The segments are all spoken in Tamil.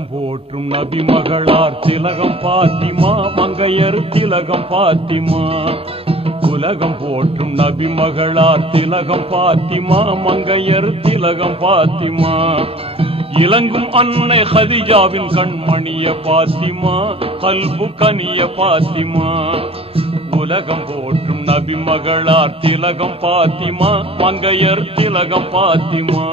உலகம் போற்றும் நபி மகளார் திலகம் பாத்திமா, மங்கையர் திலகம் பாத்திமா. உலகம் போற்றும் நபி மகளார் திலகம் பாத்திமா, மங்கையர் திலகம் பாத்திமா. இலங்கும் அன்னை ஹதிஜாவின் கண்மணிய பாத்திமா, கல்பு கனிய பாத்திமா. உலகம் போற்றும் நபி மகளார் திலகம் பாத்திமா, மங்கையர் திலகம் பாத்திமா.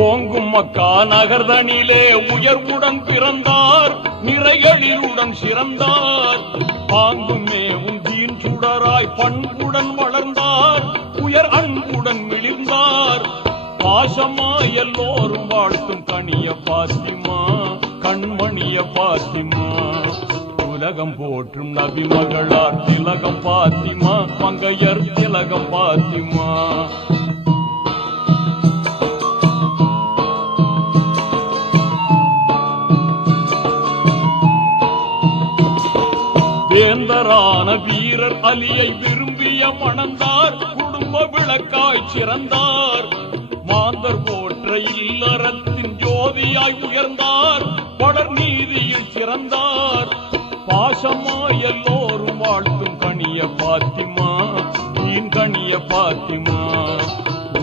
ஓங்கும் மக்கா நகர்தனிலே உயர்வுடன் பிறந்தார், நிறைகளிலுடன் சிறந்தார். பாங்குமே உந்தீன் சுடராய் பண்புடன் வளர்ந்தார், உயர் அன்புடன் மிளிர்ந்தார். பாசமாய் எல்லோரும் வாழ்த்தும் கனிய பாத்திமா, கண்மணிய பாத்திமா. உலகம் போற்றும் நபி மகளார் திலகம் பாத்திமா, மங்கையர் திலகம் பாத்திமா. வேந்தரான வீரர் அலியை விரும்பிய மணந்தார், குடும்ப விளக்காய் சிறந்தார். மாந்தர் போற்ற இல்லறத்தின் ஜோதியாய் உயர்ந்தார், படர் நீதியில் சிறந்தார். பாசமாய் எல்லோரும் வாழ்த்தும் கனிய பாத்திமா, தீன் கனிய பாத்திமா.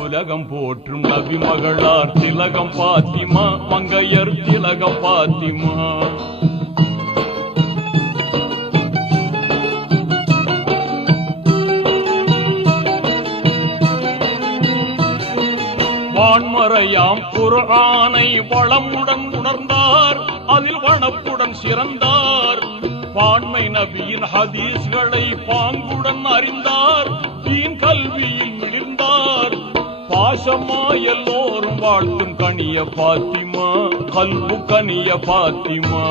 உலகம் போற்றும் நபி மகளார் திலகம் பாத்திமா, மங்கையர் திலகம் பாத்திமா. வான்மறையாம் குர்ஆனை வளமுடன் உணர்ந்தார், அதில் வனப்புடன் சிறந்தார். பான்மை நபியின் ஹதீஸ்களை பாங்குடன் அறிந்தார், தீன் கல்வியில் மிளிர்ந்தார். பாசமாய் எல்லோரும் வாழ்த்தும் கனிய பாத்திமா, கல்பு கனிய பாத்திமா.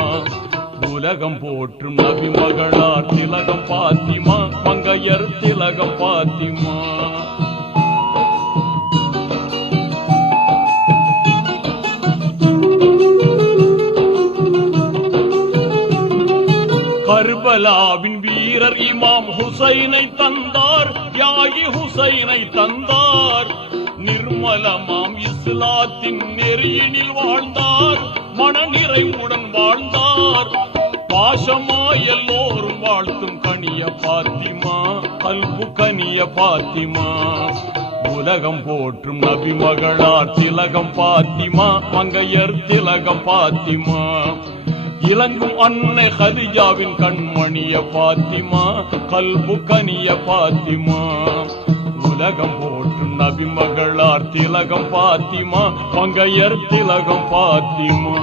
உலகம் போற்றும் நபி மகளார் திலகம் பாத்திமா, மங்கையர் திலகம் பாத்திமா. கர்பலாவின் வீரர் இமாம் ஹுசைனை தந்தார், தியாகி ஹுசைனை தந்தார். நிர்மலமாம் இஸ்லாத்தின் நெறியினில் வாழ்ந்தார், மன நிறைவுடன் வாழ்ந்தார். பாசமாய் எல்லோரும் வாழ்த்தும் கனிய பாத்திமா, கல்பு கனிய பாத்திமா. உலகம் போற்றும் நபி மகளார் திலகம் பாத்திமா, மங்கையர் திலகம் பாத்திமா. இலங்கும் அன்னை ஹதிஜாவின் கண்மணிய பாத்திமா, கல்பு கனிய பாத்திமா. உலகம் போற்றும் நபி மகளார் திலகம் பாத்திமா, மங்கையர் திலகம் பாத்திமா.